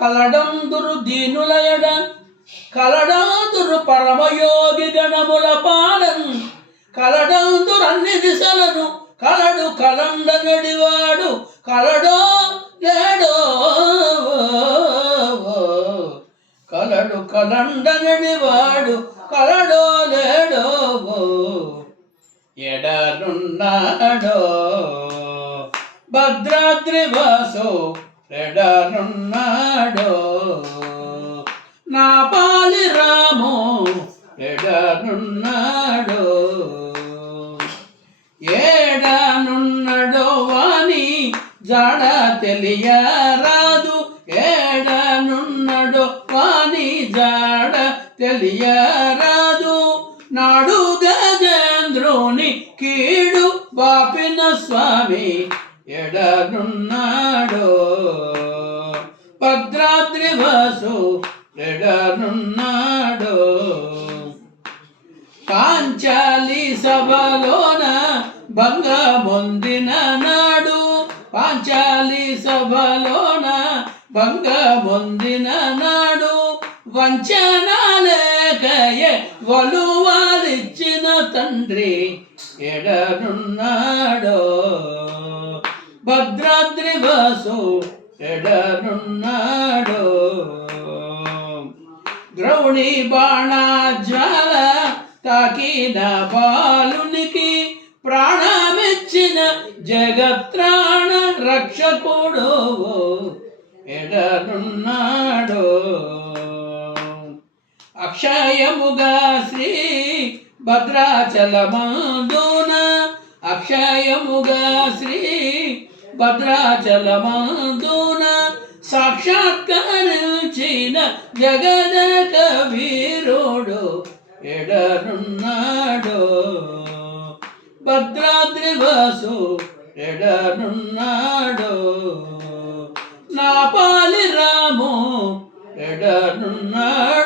కలడందురు దీనులయడ కలడాదురు పరమయోగి గణముల పాలన్. కలడందురు అన్ని దిశలను కలడు కలండ నడివాడు. కలడో లేడో కలడు కలండ నడివాడు. కలడో లేడో ఎడనున్నాడో భద్రాద్రి వాసో ఎడనున్నాడో నా పాలి రాము ఎడనున్నాడో ఏడనున్నాడో వాని జాడ తెలియరాదు. ఏడనున్నాడో వాని జాడ తెలియరాదు. నాడు గజేంద్రుని కీడు బాపిన స్వామి ఎడనున్నాడో? భద్రాద్రి వాసు ఎడనున్నాడో? పాంచాలి సభలోన భంగమొందిన నాడు పాంచాలి సభలోన భంగమొందిన నాడు వంచనాలేకయే వలువాలిచ్చిన తండ్రి ఎడనున్నాడో? భద్రాద్రి వాసు ఎడనున్నాడో. ద్రౌణి బాణాజాల తాకిన బాలునికి ప్రాణమిచ్చిన జగత్రాణ రక్షకుడు. ఎడనున్నాడో. అక్షయముగా శ్రీ భద్రాచలమందున. అక్షయముగా శ్రీ భద్రాచలమందున సాక్షాత్కరించిన జగద కవీరుడు ఎడనున్నాడు. భద్రాద్రివాసు ఎడనున్నాడు. ఎడనున్నాడో రాము ఎడనున్నాడు.